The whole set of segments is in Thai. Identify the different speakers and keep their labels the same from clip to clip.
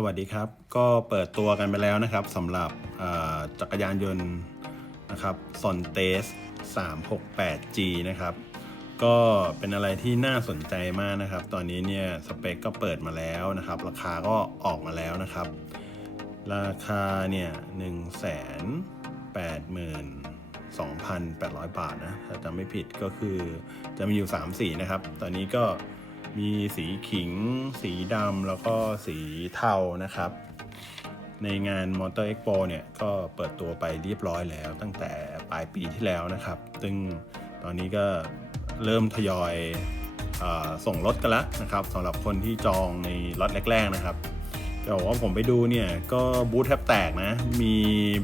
Speaker 1: สวัสดีครับ ก็เปิดตัวกันไปแล้วนะครับสำหรับจักรยานยนต์นะครับ s o n t e s 368G นะครับ ก็เป็นอะไรที่น่าสนใจมากนะครับ ตอนนี้เนี่ยสเปคก็เปิดมาแล้วนะครับ ราคาก็ออกมาแล้วนะครับ ราคาเนี่ย1 8 2 8 0 0 บาทนะ ถ้าจำไม่ผิดก็คือจะมีอยู่ 3 สีนะครับ ตอนนี้ก็ มีสีขิง สีดำแล้วก็สีเทานะครับ ในงาน Motor Expo เนี่ยก็เปิดตัวไปเรียบร้อยแล้วตั้งแต่ปลายปีที่แล้วนะครับ ซึ่งตอนนี้ก็เริ่มทยอยอส่งรถกันแล้วนะครับสำหรับคนที่จองในล็อตแรก ๆ นะครับจะบอกว่าผมไปดูเนี่ยก็บูธแทบแตกนะ มี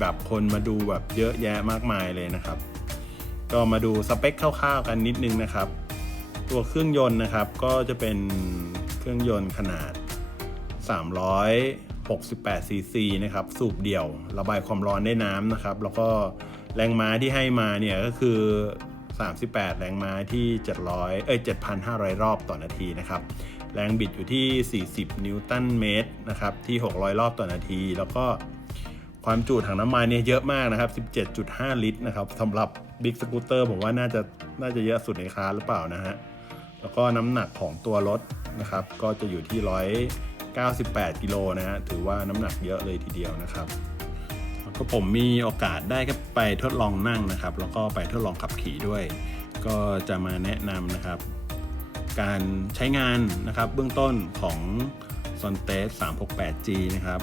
Speaker 1: แบบคนมาดูแบบเยอะแยะมากมายเลยนะครับ ก็มาดูสเปคคร่าวๆกันนิดนึงนะครับ ตัวเครื่องยนต์นะครับก็จะเป็นเครื่องยนต์ขนาด 368 ซีซีนะครับสูบเดี่ยว ระบายความร้อนได้น้ำนะครับ แล้วก็แรงม้าที่ให้มาเนี่ยก็คือ 38 แรงม้าที่ 700 เอ้ย 7,500 รอบต่อนาทีนะครับ แรงบิดอยู่ที่ 40 นิวตันเมตรนะครับที่ 600 รอบต่อนาที แล้วก็ความจุถังน้ำมันเนี่ยเยอะมากนะครับ 17.5 ลิตรนะครับสำหรับบิ๊กสกูตเตอร์ผมว่าน่าจะน่าจะเยอะสุดในคลาสหรือเปล่านะฮะ แล้วก็น้ำหนักของตัวรถนะครับ ก็จะอยู่ที่ 198 กิโลนะฮะถือว่าน้ำหนักเยอะเลยทีเดียวนะครับแล้วก็ผมมีโอกาสได้ก็ไปทดลองนั่งนะครับ แล้วก็ไปทดลองขับขี่ด้วย ก็จะมาแนะนำนะครับ การใช้งานนะครับเบื้องต้นของ s o n t e s 368G นะครับ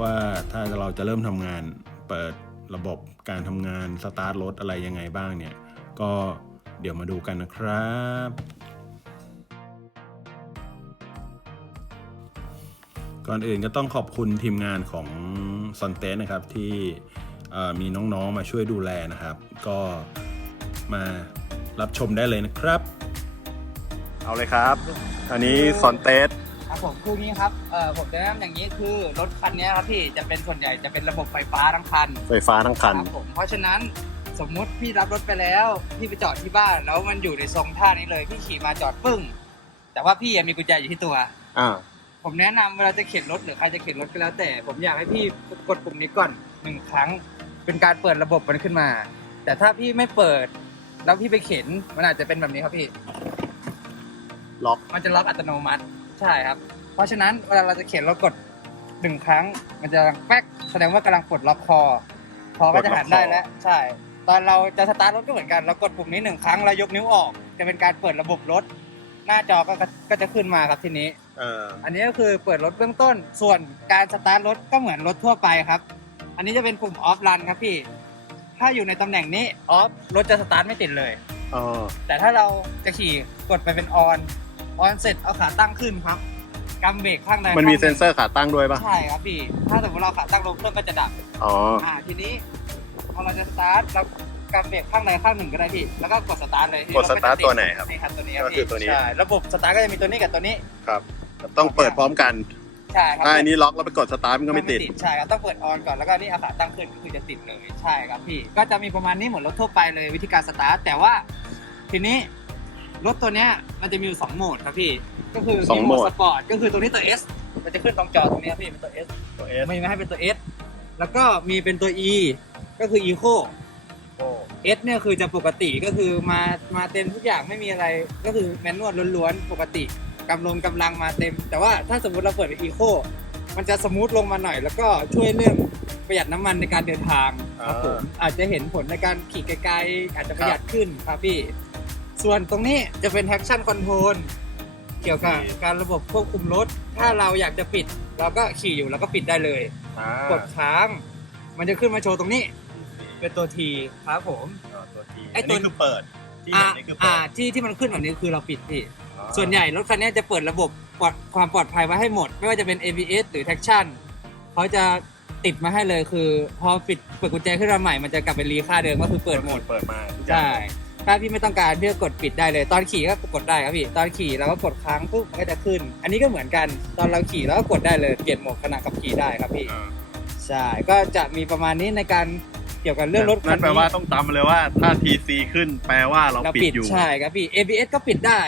Speaker 1: ว่าถ้าเราจะเริ่มทำงานเปิดระบบการทำงานสตาร์ทรถอะไรยังไงบ้างเนี่ย ก็เดี๋ยวมาดูกันนะครับ ก่อนอื่นก็ต้องขอบคุณทีมงานของ s o n t e s นะครับที่เอ่อมีน้องๆมาช่วยดูแลนะครับ ก็มารับชมได้เลยนะครับ เอาเลยครับ อันนี้ s o n t e s
Speaker 2: ครับผมคือนี้ครับเอ่อผมจะแนะนำอย่างนี้คือรถคันนี้ครับพี่จะเป็นส่วนใหญ่จะเป็นระบบไฟฟ้าทั้งคัน
Speaker 1: ไฟฟ้าทั้งคัน
Speaker 2: ครับผมเพราะฉะนั้นสมมุติพี่รับรถไปแล้ว พี่ไปจอดที่บ้านแล้วมันอยู่ในทรงท่านี้เลย พี่ขี่มาจอดปึ้ง แต่ว่าพี่ยังมีกุญแจอยู่ที่ตัว
Speaker 1: อ่า
Speaker 2: ผมแนะนำเวลาจะเข็นรถหรือใครจะเข็นรถก็แล้วแต่ ผมอยากให้พี่กดปุ่มนี้ก่อนหนึ่งครั้ง เป็นการเปิดระบบมันขึ้นมา แต่ถ้าพี่ไม่เปิด แล้วพี่ไปเข็นมันอาจจะเป็นแบบนี้ครับพี่
Speaker 1: ล็อก
Speaker 2: มันจะล็อกอัตโนมัติใช่ครับ เพราะฉะนั้นเวลาเราจะเข็นเรากดหนึ่งครั้ง มันจะดังแป๊กแสดงว่ากำลังปลดล็อกคอ พอก็จะหันได้แล้ว ใช่ ตอนเราจะสตาร์ทรถก็เหมือนกันเรากดปุ่มนี้หนึ่งครั้งเรายกนิ้วออก จะเป็นการเปิดระบบรถ หน้าจอก็ก็จะขึ้นมาครับทีนี้
Speaker 1: เออ
Speaker 2: อันนี้ก็คือเปิดรถเบื้องต้น ส่วนการสตาร์ทรถก็เหมือนรถทั่วไปครับ อันนี้จะเป็นปุ่มออฟรันครับพี่ ถ้าอยู่ในตำแหน่งนี้ออฟรถจะสตาร์ทไม่ติดเลย
Speaker 1: อ๋อ
Speaker 2: แต่ถ้าเราจะขี่กดไปเป็นออนออนเสร็จเอาขาตั้งขึ้นครับกำเบรกข้างใน
Speaker 1: มันมี
Speaker 2: ข้างห
Speaker 1: เซ็นเซอร์ขาตั้งด้วยป่ะ
Speaker 2: ใช่ครับพี่ ถ้าสมมติเราขาตั้งลงเครื่องก็จะดับ
Speaker 1: อ๋อ
Speaker 2: อ่าทีนี้พอเราจะสตาร์ทเรา กำเบรกข้างในข้างหนึ่งก็ได้พี่ แล้วก็กดสตาร์ทเลย
Speaker 1: กดสตาร์ทตัวไหนครับ
Speaker 2: นี่ครับตัวนี้ครับ
Speaker 1: ก็คือ
Speaker 2: พี่
Speaker 1: ตัวนี้
Speaker 2: ใช่ ระบบสตาร์ทก็จะมีตัวนี้กับตัวนี้
Speaker 1: ครับ ต้องเปิดพร้อมกัน
Speaker 2: ใช่ครับ
Speaker 1: ถ้าอันนี้ล็อกแล้วไปกดสตาร์ทมันก็ไม่ติด
Speaker 2: ใช่ครับ ต้องเปิดออนก่อน แล้วก็นี่เอาขาตั้งขึ้นก็คือจะติดเลย ใช่ครับพี่ ก็จะมีประมาณนี้เหมือนรถทั่วไปเลยวิธีการสตาร์ท แต่ว่าทีนี้รถตัวเนี้ยมันจะมีอยู่สองโหมดครับพี่ ก็คือ
Speaker 1: สองโหมด
Speaker 2: สปอร์ต ก็คือตัวนี้ตัว S มันจะขึ้นตรงจอตรงนี้ครับพี่เป็นตัว S
Speaker 1: ตัว S
Speaker 2: ไม่ไม่ให้เป็นตัว S แล้วก็มีเป็นตัว E ก็คือ Eco S เนี่ยคือจะปกติก็คือมามาเต็มทุกอย่างไม่มีอะไรก็คือแมนนวลล้วนๆปกติกำลงกำลังมาเต็ม แต่ว่าถ้าสมมติเราเปิดเป็น Eco มันจะสมูทลงมาหน่อย แล้วก็ช่วยเรื่องประหยัดน้ำมันในการเดินทางครับผมอาจจะเห็นผลในการขี่ไกลๆอาจจะประหยัดขึ้นครับพี่ ส่วนตรงนี้จะเป็น traction control เกี่ยวกับการระบบควบคุมรถ ถ้าเราอยากจะปิด เราก็ขี่อยู่แล้วก็ปิดได้เลย
Speaker 1: อ่าก
Speaker 2: ดค้าง มันจะขึ้นมาโชว์ตรงนี้ เป็นตัว T ครับผม
Speaker 1: ตัวที
Speaker 2: ไอ้
Speaker 1: อัน
Speaker 2: ตัว
Speaker 1: นี้คือเปิด ที่เห็นนี่คือเปิ
Speaker 2: อ่า
Speaker 1: ด
Speaker 2: ที่ที่มันขึ้นแบบนี้คือเราปิดพี่
Speaker 1: อ๋อ
Speaker 2: ส่วนใหญ่รถคันนี้จะเปิดระบบปลอดความปลอดภัยไว้ให้หมด ไม่ว่าจะเป็น ABS หรือ traction เขาจะติดมาให้เลยคือ พอปิดเปิดกุญแจขึ้นมาใหม่มันจะกลับไปรีค่าเดิมก็คือเปิดโหมด
Speaker 1: เปิดมาทุกอย่า
Speaker 2: ใช่
Speaker 1: ง
Speaker 2: ถ้าพี่ไม่ต้องการพี่ก็กดปิดได้เลย ตอนขี่ก็กดได้ครับพี่ ตอนขี่เราก็กดค้างปุ๊บมันก็จะขึ้น อันนี้ก็เหมือนกันตอนเราขี่เราก็กดได้เลยเปลี่ยนโหมดขณะขับขี่ได้ครับพี่
Speaker 1: อ่า
Speaker 2: ใช่ ก็จะมีประมาณนี้ในการ เกี่ยวกับเรื่องรถคั
Speaker 1: นั่
Speaker 2: น
Speaker 1: นแปล
Speaker 2: นี้
Speaker 1: ว่าต้องจำเลยว่าถ้า TC ขึ้นแปลว่าเรา
Speaker 2: เรา
Speaker 1: ปิด
Speaker 2: ปิด
Speaker 1: อยู่
Speaker 2: ใช่ครับพี่ ABS ก็ปิดได้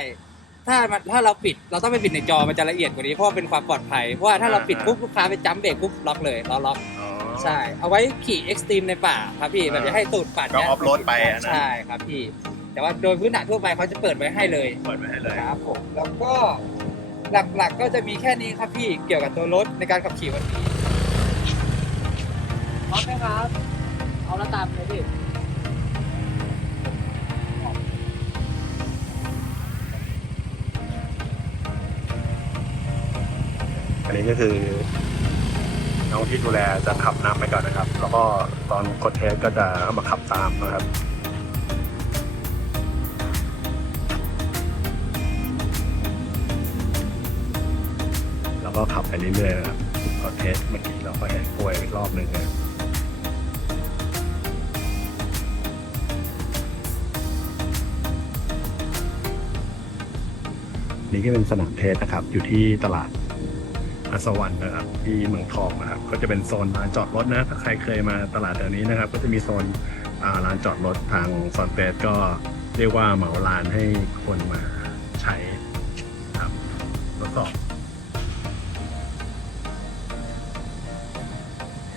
Speaker 2: ถ้ามันถ้าเราปิดเราต้องไปปิดในจอมันจะละเอียดกว่านี้เพราะว่าเป็นความปลอดภัยเพราะว่าถ้าเราปิดปุ๊บลูกค้าไปจัมป์เบรกปุ๊บล็อกเลยเราล็อก
Speaker 1: อ๋อ
Speaker 2: ใช่ เอาไว้ขี่เอ็กซ์ตรีมในป่าครับพี่
Speaker 1: อ่า
Speaker 2: แบบจะให้ตูดปัด
Speaker 1: ก็ off-road ไปอะนะ
Speaker 2: ใช่ครับพี่ แต่ว่าโดยพื้นฐานทั่วไปเขาจะเปิดไว้ให้เลย
Speaker 1: เปิดไว้ให้เลย
Speaker 2: ครับผม แล้วก็หลักๆก็จะมีแค่นี้ครับพี่ เกี่ยวกับตัวรถในการขับขี่วันนี้พร้อมไหมครับ เอาละตามเลยพี่
Speaker 1: อันนี้ก็คือน้องที่ดูแลจะขับนำไปก่อนนะครับ แล้วก็ตอนกดเทสก็จะมาขับตามนะครับแล้วก็ขับไปเรื่อยๆนะครับพอเทสเมื่อกี้เราก็แอนป่วยอีกรอบหนึ่งนะ นี่ก็เป็นสนามเทสนะครับ อยู่ที่ตลาดอัศวรรณนะครับ ที่เมืองทองนะครับ ก็จะเป็นโซนลานจอดรถนะ ถ้าใครเคยมาตลาดแถวนี้นะครับ ก็จะมีโซนลานจอดรถทางซอนเตสก็เรียกว่าเหมาลานให้คนมาใช้ครับทดสอบ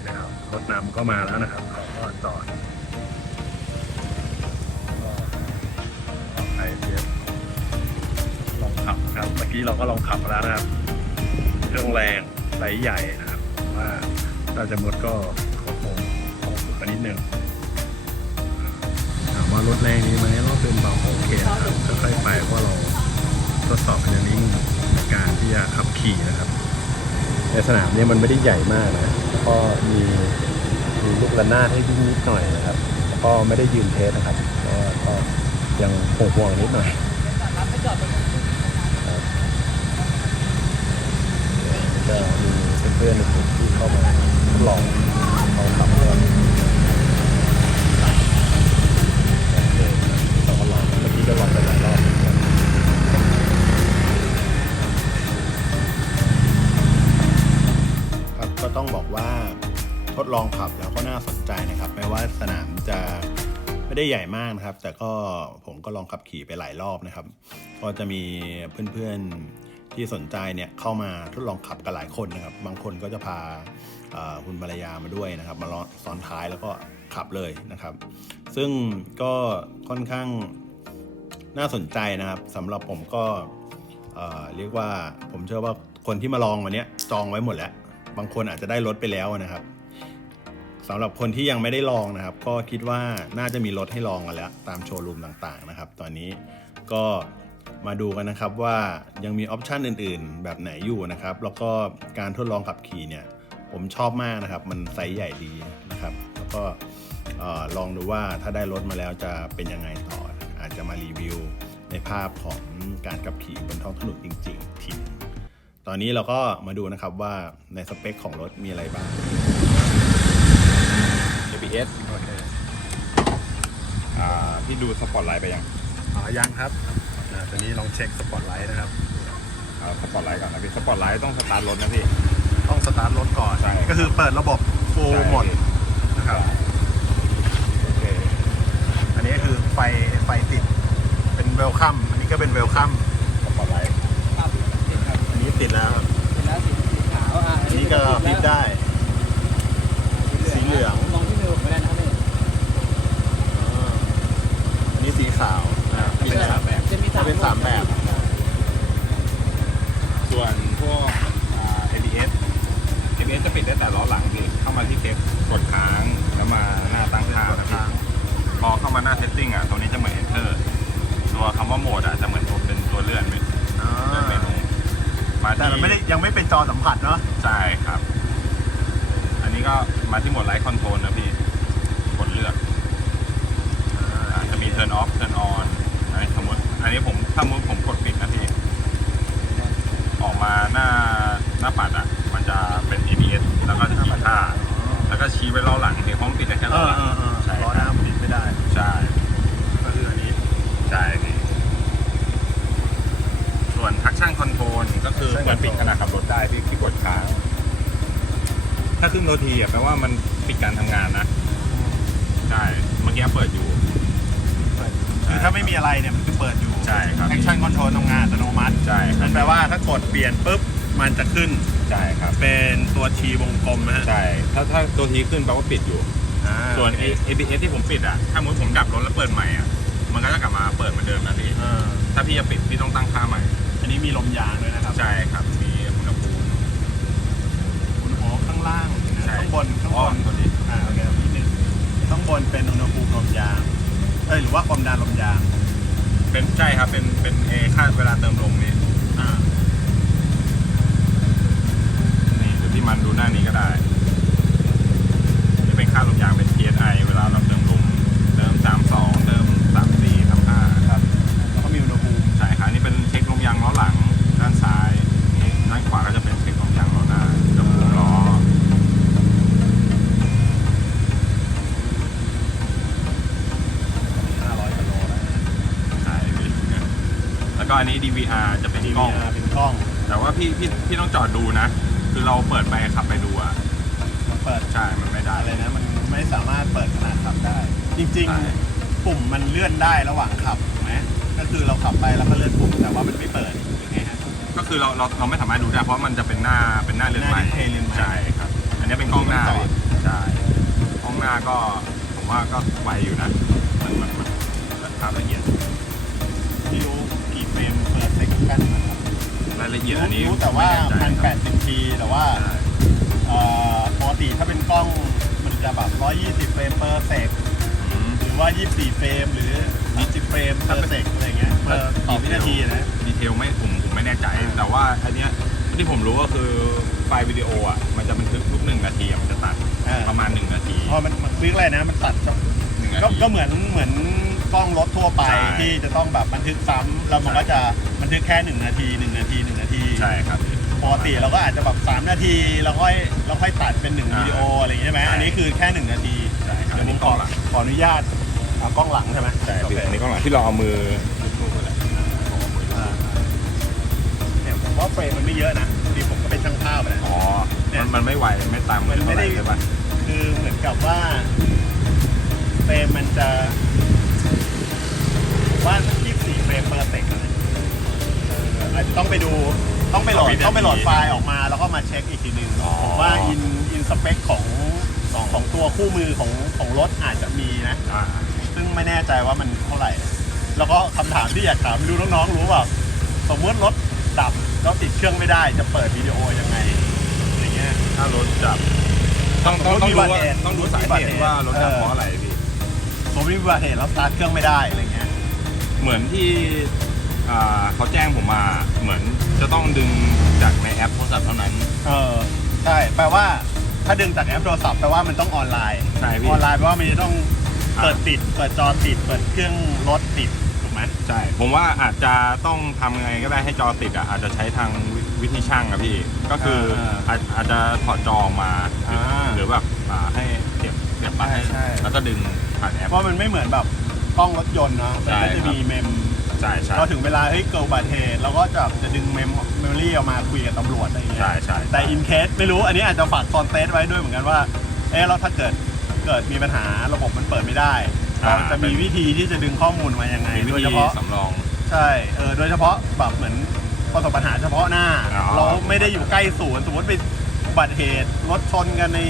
Speaker 1: นะครับรถนำก็มาแล้วนะครับ กี้เราก็ลองขับมาแล้วนะครับ เครื่องแรงไซส์ใหญ่นะครับว่าถ้าจะมดก็คงคงคงไปนิดนึงถามว่ารถแรงนี้ไหมรอบเป็นเบาโอเคนะครับค่อยๆไปเพราะเราทดสอบเป็นนิ่งในการที่จะขับขี่นะครับ ในสนามเนี่ยมันไม่ได้ใหญ่มากนะก็มีมีลูกระนาดให้วิ่งนิดหน่อยนะครับแล้วก็ไม่ได้ยืนเทสนะครับก็ก็ยังห่วงๆนิดหน่อยครับก็มี เพื่อนๆในกลุ่มที่เข้ามาทดลองเอาขับด้วยเราก็ลองเมื่อกี้ก็ลองไปหลายรอบครับก็ต้องบอกว่าทดลองขับแล้วก็น่าสนใจนะครับแม้ว่าสนามจะไม่ได้ใหญ่มากนะครับ แต่ก็ผมก็ลองขับขี่ไปหลายรอบนะครับ ก็จะมีเพื่อนๆ ที่สนใจเนี่ยเข้ามาทดลองขับกันหลายคนนะครับ บางคนก็จะพาคุณภรรยามาด้วยนะครับ มาซ้อนท้ายแล้วก็ขับเลยนะครับ ซึ่งก็ค่อนข้างน่าสนใจนะครับสำหรับผมก็เรียกว่าผมเชื่อว่าคนที่มาลองวันนี้จองไว้หมดแล้ว บางคนอาจจะได้รถไปแล้วนะครับสำหรับคนที่ยังไม่ได้ลองนะครับ ก็คิดว่าน่าจะมีรถให้ลองกันแล้ว ตามโชว์รูมต่างๆนะครับ ตอนนี้ก็ มาดูกันนะครับว่ายังมีออปชันอื่นๆ แบบไหนอยู่นะครับ แล้วก็การทดลองขับขี่เนี่ย ผมชอบมากนะครับ มันไซส์ใหญ่ดีนะครับ แล้วก็เอ่อลองดูว่าถ้าได้รถมาแล้วจะเป็นยังไงต่อ อาจจะมารีวิวในภาพของการขับขี่บนท้องถนนจริงๆทีหนึงตอนนี้เราก็มาดูนะครับว่าในสเปคของรถมีอะไรบ้าง
Speaker 3: ABS
Speaker 1: โอเค
Speaker 3: อ่า พี่ดูสปอตไลท์ไปยัง
Speaker 1: อ๋อ ยังครับอ่า ตอนนี้ลองเช็คสปอตไลท์นะครับ
Speaker 3: อ่าสปอตไลท์ก่อนนะพี่สปอตไลท์ต้องสตาร์ทรถนะพี่
Speaker 1: ต้องสตาร์ทรถก่อน
Speaker 3: ใช่
Speaker 1: ก็คือเปิดระบบ full
Speaker 3: ใช่
Speaker 1: หมดนะครับ
Speaker 3: โอเค
Speaker 1: อันนี้คือไฟไฟติด เป็นเวลคัม อันนี้ก็เป็นเวลคัม
Speaker 3: สปอตไลท์
Speaker 2: ครับติดครับ
Speaker 1: อันนี้ติดแล้ว
Speaker 2: ติดแล้วสีสีขาวอะ
Speaker 1: อันนี้ก็ปิดได้ สีเหลือง
Speaker 2: มองที่มือผมไม่ได้นะครับนี่
Speaker 1: อ่าอันนี้สีขาว
Speaker 2: จะมีสาม
Speaker 1: เป็นสามแบบ
Speaker 3: ส่วนพวกอ่า ABS ABS จะปิดได้แต่ล้อหลังพี่เข้ามาที่เซฟกดค้างแล้วมาหน้าตั้งค่านะพี่พอเข้ามาหน้าเซตติ้งอะตรงนี้จะเหมือน Enter ตัวคำว่าโหมดอะจะเหมือนเป็นตัวเลื่อนไป
Speaker 1: อ่า
Speaker 3: เลื่อนเมนูมา
Speaker 1: แต่มันไม่ได้ยังไม่เป็นจอสัมผัสเนาะ
Speaker 3: ใช่ครับ อันนี้ก็มาที่โหมดไลท์คอนโทรลนะพี่ กดเลือกอ่าจะมี turn off turn on อันนี้สมมติอันนี้ผมถ้ามุติผมกดปิดนะพี่ ออกมาหน้าหน้าปัดอะ มันจะเป็น ABS แล้วก็จะขีดค่า แล้วก็ชี้ไว้ล้อหลังเดี๋ยวห้องปิดได้แค่
Speaker 1: เอ
Speaker 3: ล้อ
Speaker 1: อ
Speaker 3: หลัง
Speaker 1: เออเออ
Speaker 3: ใช่
Speaker 1: ล้อหน้าปิดไม่ได้
Speaker 3: ใช่
Speaker 1: ก็คืออันนี้
Speaker 3: ใช่พี่ส่วน traction control ก็คือ
Speaker 1: traction
Speaker 3: เปิดปิด
Speaker 1: control
Speaker 3: ขณะขับรถได้พี่ที่กดค้าง ถ้าขึ้นโนทีอะแปลว่ามันปิดการทำงานนะใช่เมื่อกี้เปิดอยู่
Speaker 1: ตคือถ้าไม่มีอะไรเนี่ยมันคือเปิดอยู่
Speaker 3: ใช่ครับ
Speaker 1: แอคชั่นคอนโทรลทำงานอัตโนมัติ
Speaker 3: ใช่ครั
Speaker 1: นั่
Speaker 3: บ
Speaker 1: นแปลว่าถ้ากดเปลี่ยนปุ๊บ มันจะขึ้น
Speaker 3: ใช่ครับ
Speaker 1: เป็นตัวทีวงกลมนะฮะ
Speaker 3: ใช่ ถ้าถ้าตัวทีขึ้นแปลว่าปิดอยู่
Speaker 1: อ่า
Speaker 3: ส่วน A- ABS ที่ผมปิดอะ ถ้ามุติผมดับรถแล้วเปิดใหม่อะ มันก็จะกลับมาเปิดเหมือนเดิมนะพี่
Speaker 1: อ่า
Speaker 3: ถ้าพี่จะปิดพี่ต้องตั้งค่าใหม่
Speaker 1: อันนี้มีลมยางด้วยนะครับ
Speaker 3: ใช่ครับ มีอุณหภูมิ
Speaker 1: คุณโอ้ข้างล่างนะ
Speaker 3: ใช่
Speaker 1: ข้างบนข้าง
Speaker 3: อ๋
Speaker 1: บ
Speaker 3: อนตัวนี้
Speaker 1: อ่าโอเคนิดนึงข้างบนเป็นอุณหภูมิลมยางเอ้ยหรือว่าความดันลมยาง
Speaker 3: เป็นใช่ครับ เป็น เป็นเอค่าเวลาเติมลมนี่
Speaker 1: อ่า
Speaker 3: นี่หรือที่มันดูหน้านี้ก็ได้ นี่เป็นค่าลมยางเป็น PSI เวลาเราเติมลม เติม 32 เติม 34 35
Speaker 1: ครับแล้วก็มีอุณหภูมิ
Speaker 3: ใช่ครับอันนี่เป็นเช็คลมยางล้อหลัง ด้านซ้าย ด้านขวาก็จะเป็นเช็คลมยางล้อหน้าจะหมุนล้อ
Speaker 1: 500กิโลแล้วนะ
Speaker 3: ใช่พี่แล้วก็อันนี้ DVR จะเป็น
Speaker 1: ดี
Speaker 3: กล้อง
Speaker 1: เป็นกล้อง
Speaker 3: แต่ว่าพี่พี่พี่ต้องจอดดูนะ คือเราเปิดไปขับไปดูอะ
Speaker 1: มันเปิด
Speaker 3: ใช่ มันไม่ได้
Speaker 1: อะไรนะมันไม่สามารถเปิดขนาดขับได้ จริง
Speaker 3: ใช่
Speaker 1: ๆ ปุ่มมันเลื่อนได้ระหว่างขับถูกไหมก็คือเราขับไปแล้วก็เลื่อนปุ่มแต่ว่ามันไม่เปิดยังไงฮะ
Speaker 3: ก็คือเราเราเราไม่สามารถดูได้ เพราะมันจะเป็นหน้าเป็นหน้าเรือนใหม่
Speaker 1: หน้า display เรือนใหม่
Speaker 3: ใช่ครับ อันนี้เป็นกล้องหน้า
Speaker 1: ที่มันจอด
Speaker 3: ใช่กล้องหน้าก็ผมว่าก็ไวอยู่นะ มันมันมันภาพละเอียดายละเอียดอันนี้
Speaker 1: รู้แต่ว่า
Speaker 3: ไน่ใจ
Speaker 1: พัน
Speaker 3: ค
Speaker 1: แป
Speaker 3: รับ
Speaker 1: ดสิบทีแต่ว่า
Speaker 3: ใช่
Speaker 1: เอ่อปกติถ้าเป็นกล้องมันจะแบบ120เฟรมเปอร์เซก
Speaker 3: อืม
Speaker 1: หรือว่า24เฟรมหรือ20เฟรมเปอร์เซกอะไรเงี้ยเปอร์ต่อวินาทีนะ
Speaker 3: ดีเทลไม่ผมผมไม่แน่ใจ
Speaker 1: อ่า
Speaker 3: แต่ว่าอันเนี้ยที่ผมรู้ก็คือไฟล์วิดีโออะมันจะบันทึกทุกหนึ่งนาทีอะมันจะตัด
Speaker 1: อ่า
Speaker 3: ประมาณหนึ่งนาที
Speaker 1: พอมันมันคลิกอะไรนะมันตัดช่อง
Speaker 3: หนึ่งนา
Speaker 1: ก็
Speaker 3: ที
Speaker 1: ก็เหมือนเหมือนกล้องรถทั่วไป
Speaker 3: ใช่
Speaker 1: ที่จะต้องแบบบันทึกซ้ำแล้วมันก็จะบันทึกแค่1นาที1นาที1นาที
Speaker 3: ใช่ครับ
Speaker 1: ปกติเราก็อาจจะแบบ3นาทีแล้วค่อยเราค่อยตัดเป็น1
Speaker 3: อ่า
Speaker 1: วิดีโออะไรอย่างเงี้ยใช่ไหม
Speaker 3: ใช่
Speaker 1: อันนี้คือแค่1นาที
Speaker 3: ใช่ครับ
Speaker 1: เดี๋ยวผมขอ
Speaker 3: อันนี้กล้องหลัง
Speaker 1: ขออนุญาตเอากล้องหลังใช่ไหม
Speaker 3: ใช่
Speaker 1: โอ
Speaker 3: พี่
Speaker 1: เค
Speaker 3: อันนี้กล้องหลังที่เราเอามือลูบๆไปเลย
Speaker 1: อ่าเนี่ยผมว่าเฟรมมันไม่เยอะนะพอดีผมก็เป็นช่างภาพนะ
Speaker 3: อ๋อ
Speaker 1: เนี่ย
Speaker 3: มันมันไม่ไวไม่ตาม
Speaker 1: มันไม่ได้
Speaker 3: เท่าหร่ใช่ปะ
Speaker 1: คือเหมือนกับว่าเฟรมมันจะว่า24เฟรมเปอร์เซกนะเอออาจจะต้องไปดู ต้องไปโหลดต้องไปโหลดไฟล์ออกมาแล้วก็มาเช็คอีกทีหนึ่งผมว่าอินอินสเปคของของตัวคู่มือของของรถอาจจะมีนะ
Speaker 3: อ่า
Speaker 1: ซึ่งไม่แน่ใจว่ามันเท่าไหร่ แล้วก็คำถามที่อยากถามไม่รู้น้องๆรู้เปล่าสมมติรถดับแล้วติดเครื่องไม่ได้จะเปิดวิดีโอยังไงอย่างเงี้ย
Speaker 3: ถ้ารถจับต้องต้องต้อง
Speaker 1: มี
Speaker 3: ดู
Speaker 1: อุบัติ
Speaker 3: ว่า
Speaker 1: เหตุ
Speaker 3: ต้องดูสา
Speaker 1: มีอุบั
Speaker 3: เห
Speaker 1: ติ
Speaker 3: ตุ
Speaker 1: เหตุ
Speaker 3: ว่ารถจับ
Speaker 1: เออ
Speaker 3: เพราะอะไรพี่
Speaker 1: สมมติมีอุบัติเหตุแล้วสตาร์ทเครื่องไม่ได้อะไรเงี้ย
Speaker 3: เหมือนที่อ่า เขาแจ้งผมมาเหมือนจะต้องดึงจากในแอปโทรศัพท์เท่านั้น
Speaker 1: เออใช่แปลว่าถ้าดึงจากแอปโทรศัพท์แปลว่ามันต้องออนไลน์
Speaker 3: ใช่พี่
Speaker 1: ออนไลน์แปลว่ามันจะต้อง
Speaker 3: อ่า
Speaker 1: เปิดติด เปิดจอติด เปิดเครื่องรถติดถูกไหม
Speaker 3: ใช่ ผมว่าอาจจะต้องทำไงก็ได้ให้จอติดอะอาจจะใช้ทางวิวิธีช่างอะพี่ ก็คืออาจอาจจะถอดจอออกมาหรืออา หรือแบบอ่าให้เสียบเสียบปลั๊กให้
Speaker 1: ใช่
Speaker 3: แล้วก็ดึงผ่านแอป
Speaker 1: เพราะมันไม่เหมือนแบบกล้องรถยนต์เนาะมัน
Speaker 3: ใช่
Speaker 1: ก็จะ
Speaker 3: ครับ
Speaker 1: มีเมม
Speaker 3: ใช่ใช่
Speaker 1: เราถึงเวลาเฮ้ยเกิดอุบัติเหตุเราก็จะจะดึงเมมเมมโมรี่ออกมาคุยกับตำรวจอะไรอย่างเงี้ย
Speaker 3: ใช่ใช่
Speaker 1: แต่อินเคสไม่รู้อันนี้อาจจะฝากคอนเทสไว้ด้วยเหมือนกันว่าเออเราถ้าเกิดเกิดมีปัญหาระบบมันเปิดไม่ได้เราจะมีวิธีที่จะดึงข้อมูลมายังไง
Speaker 3: มี
Speaker 1: โด
Speaker 3: วิ
Speaker 1: ยเฉ
Speaker 3: ธี
Speaker 1: พาะ
Speaker 3: สำรอง
Speaker 1: ใช่ เออ โดยเฉพาะแบบเหมือนประสบปัญหาเฉพาะหน้า
Speaker 3: อ๋อ
Speaker 1: เราไม่ได้อยู่ใกล้ศูนย์ สมมติไปอุ บัติเหตุรถชนกันใน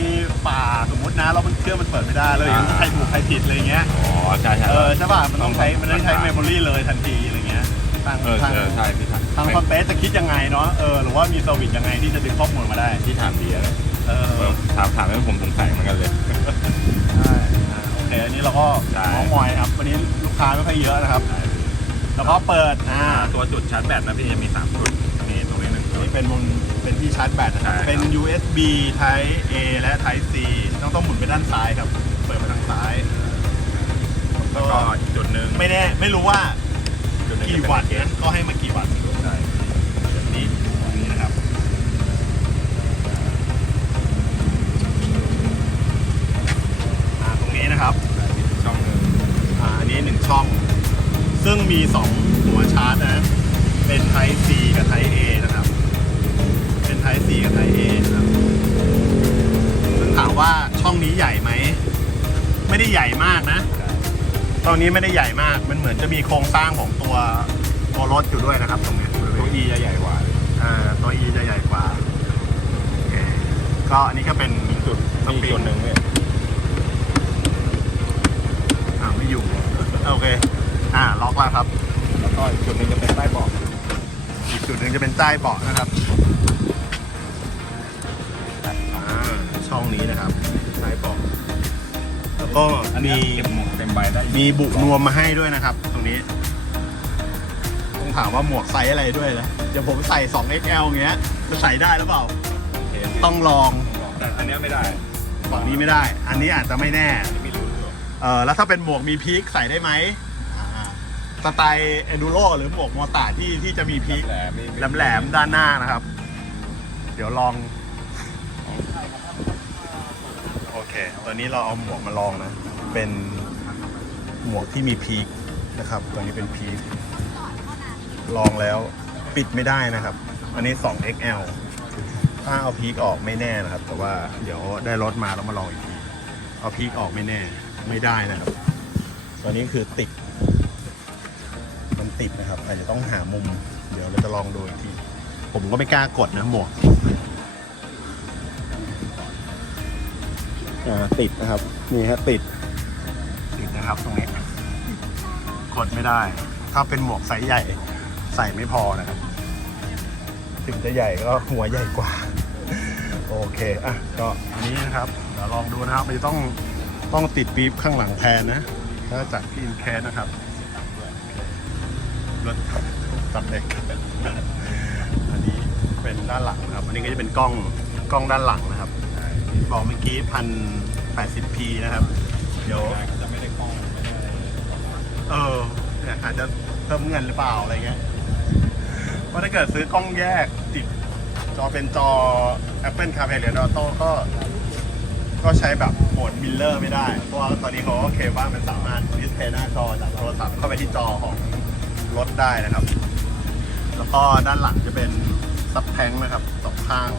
Speaker 1: ป่าสมมตินะแล้วมันเครื่องมันเปิดไม่ได้เลยอย่างนั้นใครถูกใครผิดอะไรเงี้ย
Speaker 3: อ๋อใช่ใช่
Speaker 1: เออใช่ป่ะมันต้องใช้มันต้องใช้เมมโมรี่เลยทันทีอะไรเงี้ยทาง
Speaker 3: เออ
Speaker 1: ทาง
Speaker 3: เออใช่พี่ถาม
Speaker 1: ทางคอนเทสจะคิดยังไงเนาะเออหรือว่ามีเซอร์วิสยังไงที่จะดึงข้อมูลมาได้
Speaker 3: พี่ถามดีเลย
Speaker 1: เออ
Speaker 3: เออถามถามให้ผมสงสัยเหมือนกันเลย
Speaker 1: ใช่อ่าโอเคอันนี้เราก็
Speaker 3: ใช่
Speaker 1: มองมอยครับวันนี้ลูกค้าไม่ค่อยเยอะนะครับ แล้วก็เปิดอ่า
Speaker 3: อ่าตัวจุดชาร์จแบตนะพี่จะมีสามจุด
Speaker 1: เป็นมุนเป็นที่ชาร์จแบตนะครับ
Speaker 3: ใช่ครับ
Speaker 1: เป็น USB Type A และ Type C ต้องต้องหมุนไปด้านซ้ายครับ เปิดไปทางซ้าย
Speaker 3: แล้วก็อีกจุดหนึ่ง
Speaker 1: ไม่แน่ ไม่รู้ว่า
Speaker 3: จุดหนึ่ง
Speaker 1: กี่
Speaker 3: จะเป็น
Speaker 1: วัตต์
Speaker 3: เคส
Speaker 1: นะก็ให้มากี่วัตต์
Speaker 3: ใช่
Speaker 1: แบบนี้แบบนี้นะครับ อ่าตรงนี้นะครับ
Speaker 3: ช่องหนึ่ง
Speaker 1: อ่าอันนี้หนึ่งช่อง ซึ่งมีสองหัวชาร์จนะ เป็น Type C กับ Type A นะครับ เป็น Type C กับ Type A นะครับซึ่งถามว่าช่องนี้ใหญ่ไหม ไม่ได้ใหญ่มากนะตรงนี้ไม่ได้ใหญ่มาก มันเหมือนจะมีโครงสร้างของตัวตัวรถอยู่ด้วยนะครับ ตรงเนี้ยบริเว
Speaker 3: ตัว
Speaker 1: ณ
Speaker 3: E จะใหญ่กว่า
Speaker 1: อ่าตัว E จะใหญ่กว่าโอเคก็อันนี้ก็เป็น
Speaker 3: จุด
Speaker 1: ส
Speaker 3: มี
Speaker 1: ปริง
Speaker 3: จุดหนึ่งเนี่ย
Speaker 1: อ่าไม่อยู่ โอเค อ่าล็อกแล้วครับ
Speaker 3: แล้วก็อีกจุดหนึ่งจะเป็นใต้เบาะ
Speaker 1: อีกจุดหนึ่งจะเป็นใต้เบาะนะครับอ่า ช่องนี้นะครับใต้เบาะแล้วก็
Speaker 3: อัน
Speaker 1: มี
Speaker 3: นี้เก็บหมวกเต็มใบได้
Speaker 1: มีบุนวมมาให้ด้วยนะครับ ตรงนี้ ต้องถามว่าหมวกไซส์อะไรด้วยนะเดี๋ยวผมใส่ 2XL อย่างเงี้ยจะใส่ได้หรือเปล่า
Speaker 3: โอเค
Speaker 1: ต้องลอง
Speaker 3: แต่อันเนี้ยไม่ได้
Speaker 1: ฝั่งนี้ไม่ได้ อันนี้อาจจะไม่แน่
Speaker 3: ไม่รู้อยู่
Speaker 1: เออแล้วถ้าเป็นหมวกมีพีคใส่ได้ไหมอ่าสไตล์เอนดูโรหรือหมวกมอตาร์ดที่ที่จะมีพีค
Speaker 3: แหลมนี่
Speaker 1: แหลมๆด้านหน้านะครับ เดี๋ยวลอง โอเค ตอนนี้เราเอาหมวกมาลองนะ เป็นหมวกที่มีพีคนะครับ ตัวนี้เป็นพีคลองแล้วปิดไม่ได้นะครับ อันนี้ 2XL ถ้าเอาพีคออกไม่แน่นะครับ แต่ว่าเดี๋ยวได้รถมาแล้วมาลองอีกที เอาพีคออกไม่แน่ ไม่ได้นะครับ ตัวนี้คือติด มันติดนะครับ อาจจะต้องหามุม เดี๋ยวเราจะลองดูอีกที ผมก็ไม่กล้ากดนะหมวก ติดนะครับ นี่ฮะติด ติดนะครับตรงนี้กดไม่ได้ ถ้าเป็นหมวกไซส์ใหญ่ใส่ไม่พอนะครับ ถึงจะใหญ่ก็หัวใหญ่กว่า โอเคอะก็อันนี้นะครับเดี๋ยวลองดูนะครับมันจะต้องต้องติดปี๊บข้างหลังแทนนะถ้าจากที่อินแคสนะครับรถตัดเด็กอันนี้เป็นด้านหลังนะครับ อันนี้ก็จะเป็นกล้องกล้องด้านหลังนะครับ บอกเมื่อกี้พันแปดสิบพีนะครับ เดี๋ยว
Speaker 3: จะไม่ได้คล้อง
Speaker 1: เออเนี่ยอาจจะเพิ่มเงินหรือเปล่าอะไรเงี้ยเพราะถ้าเกิดซื้อกล้องแยกติดจอเป็นจอ Apple CarPlay หรือ Auto ก็ก็ใช้แบบโหมดมิลเลอร์ไม่ได้ เพราะว่าตอนนี้เขาก็เคว่ามันสามารถดิสเพย์หน้าจอจากโทรศัพท์เข้าไปที่จอของรถได้นะครับ แล้วก็ด้านหลังจะเป็นซับแทงนะครับสองข้าง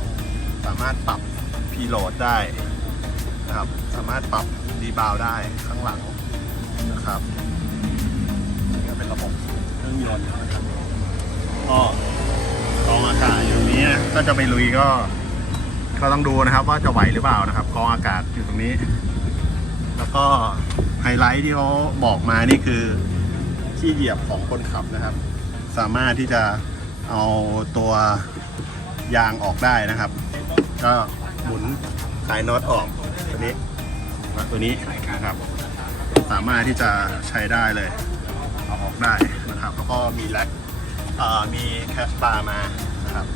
Speaker 1: สามารถปรับ พีโหลดได้นะครับสามารถปรับดีบาวได้ข้างหลังนะครับนี่ก็เป็นระบบเครื่องยนต์นะครับก็กองอากาศอยู่ตรงนี้ถ้าจะไปลุยก็ก็ต้องดูนะครับ ว่าจะไหวหรือเปล่านะครับกองอากาศอยู่ตรงนี้ แล้วก็ไฮไลท์ที่เขาบอกมานี่คือที่เหยียบของคนขับนะครับ สามารถที่จะเอาตัวยางออกได้นะครับ ก็ หมุนคลายน็อตออกตัวนี้ตัวนี้นะครับ สามารถที่จะใช้ได้เลย เอาออกได้นะครับ แล้วก็มีแล็กมีแคสบาร์มานะครับ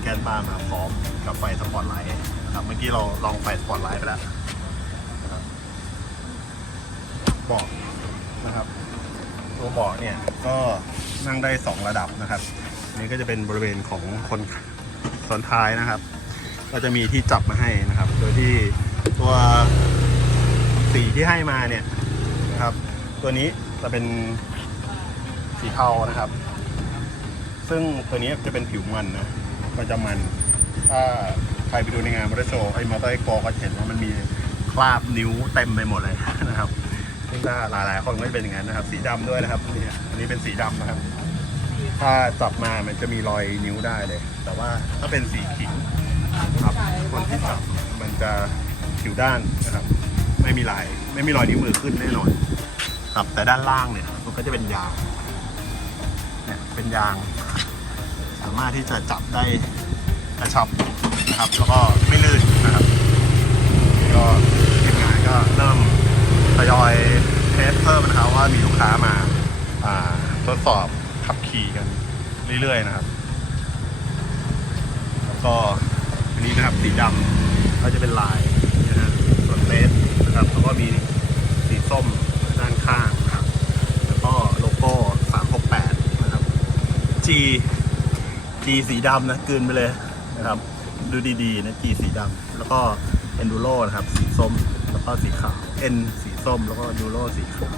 Speaker 1: แกนบาร์มาพร้อมกับไฟสปอตไลท์นะครับเมื่อกี้เราลองไฟสปอตไลท์ไปแล้วบเบอกนะครับ ตัวเบาะเนี่ยก็นั่งได้ 2 ระดับนะครับนนี่ก็จะเป็นบริเวณของคนซ้อนท้ายนะครับ ก็จะมีที่จับมาให้นะครับ โดยที่ตัวสีที่ให้มาเนี่ยนะครับ ตัวนี้จะเป็นสีเทานะครับ ซึ่งตัวนี้จะเป็นผิวมันนะก็จะมัน ถ้าใครไปดูในงานมอเตอร์โชว์ไอ้มอเตอร์ไอโกก็เห็นว่ามันมีคราบนิ้วเต็มไปหมดเลยนะครับซึ่งถ้าหลายๆคนก็จะเป็นอย่างนั้นนะครับ สีดำด้วยนะครับนี่อันนี้เป็นสีดำนะครับ ถ้าจับมามันจะมีรอยนิ้วได้เลย แต่ว่าถ้าเป็นสีขิง ครับคนที่จับมันจะผิวด้านนะครับ ไม่มีลายไม่มีรอยนิ้วมือขึ้นแน่นอนครับ แต่ด้านล่างเนี่ยมันก็จะเป็นยางเนี่ยเป็นยาง สามารถที่จะจับได้กระชับนะครับ แล้วก็ไม่ลื่นนะครับก็ทีมงานก็เริ่มทยอยเทสเพิ่มนะครับว่ามีลูกค้ามาอ่าทดสอบขับขี่กันเรื่อยๆนะครับ แล้วก็ นี้นะครับสีดำก็จะเป็นลายนะฮะส่วนเลสนะครับแล้วก็มีสีส้มด้านข้างนะครับ แล้วก็โลโก้ 368 นะครับ G G สีดำนะกลืนไปเลยนะครับ ดูดีๆนะ G สีดำแล้วก็ Enduro นะครับ สีส้มแล้วก็สีขาว N สีส้มแล้วก็ Enduro สีขาว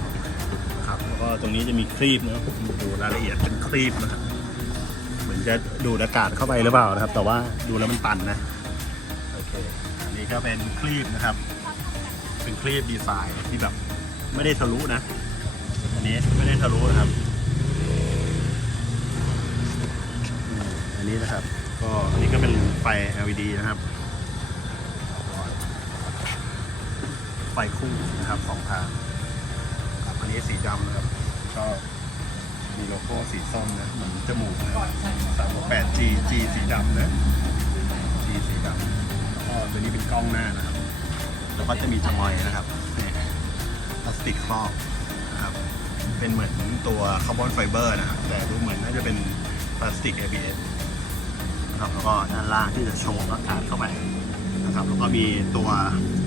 Speaker 1: นะครับแล้วก็ตรงนี้จะมีครีบนะดูรายละเอียดเป็นครีบนะครับเหมือนจะดูดอากาศเข้าไปหรือเปล่านะครับ แต่ว่าดูแล้วมันตันนะ อันนี้ก็เป็นครีบนะครับ เป็นครีบดีไซน์ที่แบบไม่ได้ทะลุนะ อันนี้ไม่ได้ทะลุนะครับ อันนี้นะครับ ก็อันนี้ก็เป็นไฟ LED นะครับ ไฟคู่นะครับสองทางอันนี้สีดำนะครับ ก็มีโลโก้สีส้มนะเหมือนจมูกนะสามแปด G G สีดำนะ G สีดำ ก็ตัวนี้เป็นกล้องหน้านะครับ แล้วก็จะมีจงอยนะครับพลาสติกครอบนะครับ เป็นเหมือนตัวคาร์บอนไฟเบอร์นะครับ แต่ดูเหมือนน่าจะเป็นพลาสติก ABS นะครับ แล้วก็ด้านล่างที่จะโชว์อากาศเข้าไปนะครับ แล้วก็มีตัว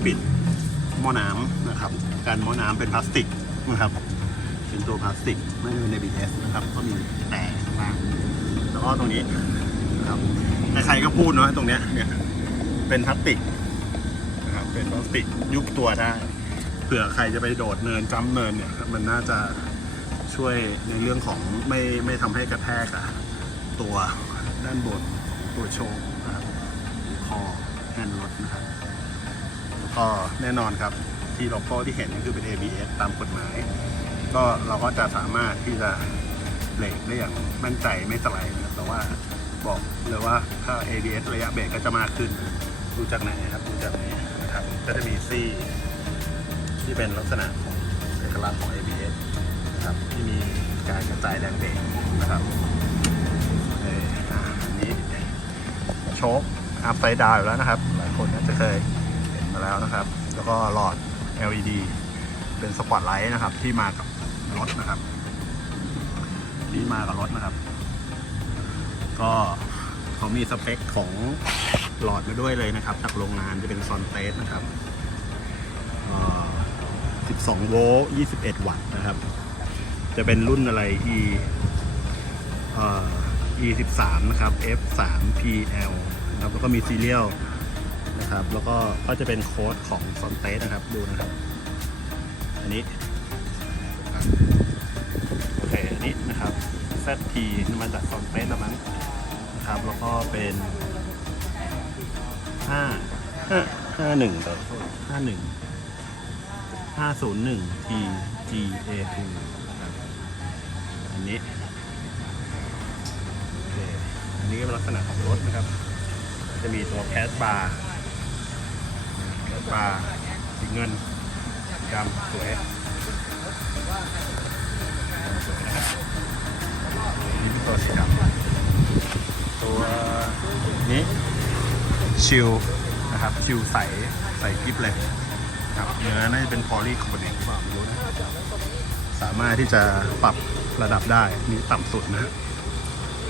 Speaker 1: ปิดหม้อน้ำนะครับ การหม้อน้ำเป็นพลาสติกนะครับ เป็นตัวพลาสติกไม่ได้เป็น ABS นะครับ ก็มีแต่ข้างล่าง แล้วก็ตรงนี้นะครับ ใครๆก็พูดเนาะตรงเนี้ยเนี่ย เป็นพลาสติกนะครับเป็นพลาสติกยุบตัวได้ เผื่อใครจะไปโดดเนินจ้ำเนินเนี่ย มันน่าจะช่วยในเรื่องของไม่ไม่ทำให้กระแทกกับตัวด้านบนของตัวโชว์นะครับคอแฮนด์รถนะครับแล้วก็แน่นอนครับที่โลโก้ที่เห็นก็คือเป็น ABS ตามกฎหมาย ก็เราก็จะสามารถที่จะเบรกได้อย่างมั่นใจไม่สไลด์นะครับแต่ว่าบอกเลยว่าถ้า ABS ระยะเบรกก็จะมากขึ้น ดูจากไหนครับดูจากนี้นะครับก็จะมีซี่ที่เป็นลักษณะของเอกลักษณ์ของ ABS นะครับที่มีการกระจายแรงเบรกนะครับเอาอันนี้โชคอัพไซด์ดาวอยู่แล้วนะครับ หลายคนน่าจะเคยเห็นมาแล้วนะครับ แล้วก็หลอด LED เป็นสปอตไลท์นะครับ ที่มากับรถนะครับ ที่มากับรถนะครับ ก็ เขามีสเปคของหลอดมาด้วยเลยนะครับจากโรงงานจะเป็นซอนเตสนะครับ12 โวลต์21 วัตต์นะครับ จะเป็นรุ่นอะไร E E 13นะครับ F 3 PL นะครับแล้วก็มีซีเรียลนะครับ แล้วก็ก็จะเป็นโค้ดของซอนเตสนะครับดูนะครับ อันนี้ โอเค อันนี้นะครับ ZT มาจากซอนเตสละมั้ง นะครับ แล้วก็เป็นห้าห้าห้าหนึ่งต่อห้าหนึ่งห้าศูนย์หนึ่ง T G A 2ครับอันนี้โอเคอันนี้ก็เป็นลักษณะของรถนะครับ จะมีตัวแคสบาร์แคสบาร์สีเงินดำสวยสวยนะครับนี่เป็นตัวสีดำ ตัวนี้ชิลนะครับชิลใสใสกิฟเลยครับเนื้อน่าจะเป็นพอลีคาร์บอเนตหรือเปล่าไม่รู้นะสามารถที่จะปรับระดับได้นี่ต่ำสุดนะ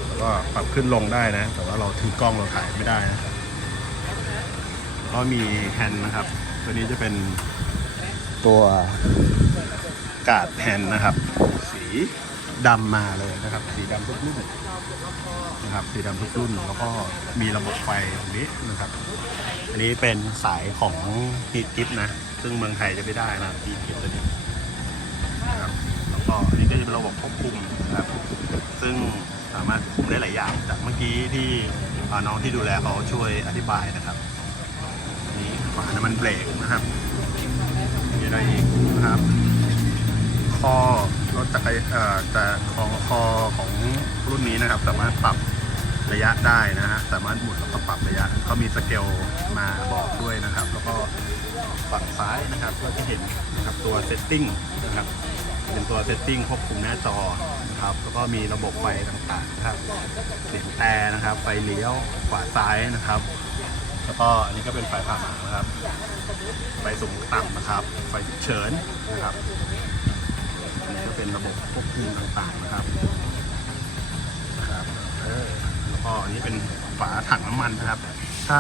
Speaker 1: แล้วก็ปรับขึ้นลงได้นะ แต่ว่าเราถือกล้องเราถ่ายไม่ได้นะก็มีแฮนด์นะครับ ตัวนี้จะเป็นตัวกาดแฮนด์นะครับ สีดำมาเลยนะครับ สีดำทุกรุ่น นะครับสีดำทุกรุ่นแล้วก็มีระบบไฟตรงนี้นะครับ อันนี้เป็นสายของฮีทกิฟนะ ซึ่งเมืองไทยจะไม่ได้นะฮีทกิฟตัวนี้นะครับแล้วก็อันนี้ก็จะเป็นระบบควบคุมนะครับ ซึ่งสามารถคุมได้หลายอย่าง จากเมื่อกี้ที่อ่าน้องที่ดูแลเขาช่วยอธิบายนะครับนี่ฝาน้ำมันเบรกนะครับมีอะไรอีกนะครับคอรถจักรยานเอ่อจะคอคอของรุ่นนี้นะครับ สามารถปรับ ระยะได้นะฮะสามารถหมุนแล้วก็ปรับระยะเขามีสเกลมาบอกด้วยนะครับ แล้วก็ฝั่งซ้ายนะครับก็จะเห็นนะครับตัวเซตติ้งนะครับเป็นตัวเซตติ้งควบคุมหน้าจอนะครับแล้วก็มีระบบไฟต่างๆนะครับเสียงแต่นะครับ ไฟเลี้ยวขวาซ้ายนะครับ แล้วก็อันนี้ก็เป็นไฟผ่าหมางนะครับ ไฟสูงต่ำนะครับ ไฟฉุกเฉินนะครับอันนี้ก็เป็นระบบควบคุมต่างๆนะครับ ก็อันนี้เป็นฝาถังน้ำมันนะครับ ถ้า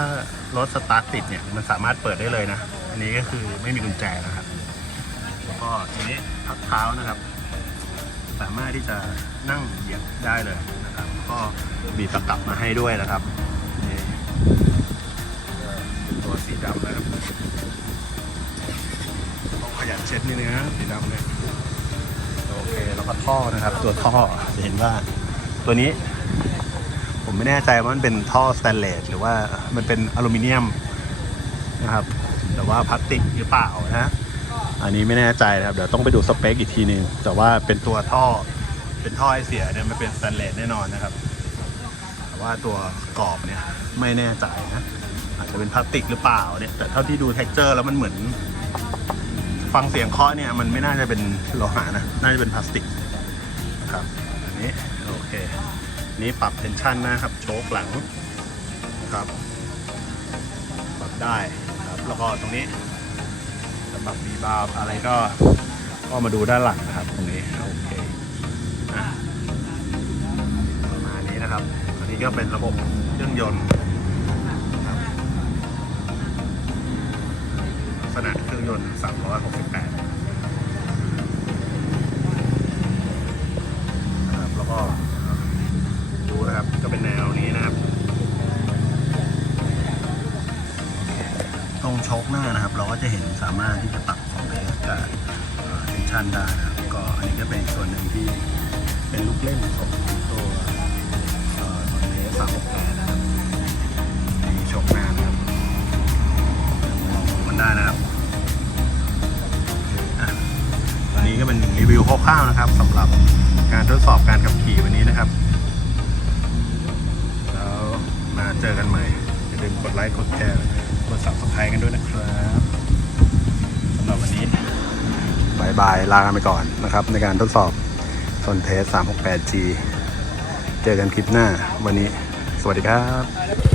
Speaker 1: รถสตาร์ทติดเนี่ยมันสามารถเปิดได้เลยนะ อันนี้ก็คือไม่มีกุญแจนะครับ แล้วก็ทีนี้พักเท้านะครับ สามารถที่จะนั่งเหยียบได้เลยนะครับ ก็มีตะกลับมาให้ด้วยนะครับนี่ตัวสีดำนะครับต้องขยันเช็ดนิดนึงนะสีดำเนี่ยโอเคแล้วก็ท่อนะครับ ตัวท่อจะเห็นว่าตัวนี้ ไม่แน่ใจว่ามันเป็นท่อสแตนเลสหรือว่ามันเป็นอลูมิเนียมนะครับแต่ว่าพลาสติกหรือเปล่านะอันนี้ไม่แน่ใจนะครับ เดี๋ยวต้องไปดูสเปคอีกทีหนึ่งแต่ว่าเป็นตัวท่อเป็นท่อไอเสียเนี่ยมันเป็นสแตนเลสแน่นอนนะครับแต่ว่าตัวกรอบเนี่ยไม่แน่ใจนะอาจจะเป็นพลาสติกหรือเปล่าเนี่ยแต่เท่าที่ดู t e x t อร์แล้วมันเหมือน ฟังเสียงเคาะเนี่ยมันไม่น่าจะเป็นโลหะนะน่าจะเป็นพลาสติกนะครับอันนี้โอเค นี้ปรับเทนชันนะครับ โชคหลังนะครับ ปรับได้ครับแล้วก็ตรงนี้ปรับบีบาร์อะไรก็ก็มาดูด้านหลังนะครับ ตรงนี้โอเคอะประมาณนี้นะครับ อันนี้ก็เป็นระบบเครื่องยนต์นะครับลักษณะเครื่องยนต์ 368ครับแล้วก็ โชคหน้านะครับ เราก็จะเห็นสามารถที่จะปรับของเพลกับเทนชันได้นะครับก็อันนี้ก็เป็นส่วนหนึ่งที่เป็นลูกเล่นของตัวเอ่อคอนเพลสามหกแปดนะครับมีโชคหน้านะครับลองมันได้นะครับวันนี้ก็เป็นรีวิวคร่าวๆนะครับสำหรับการทดสอบการขับขี่วันนี้นะครับแล้วมาเจอกันใหม่อย่าลืมกดไลค์กดแชร์ กด subscribe กันด้วยนะครับสำหรับวันนี้บายบายลากันไปก่อนนะครับ ในการทดสอบโซนเทส 368G เจอกันคลิปหน้าวันนี้ สวัสดีครับ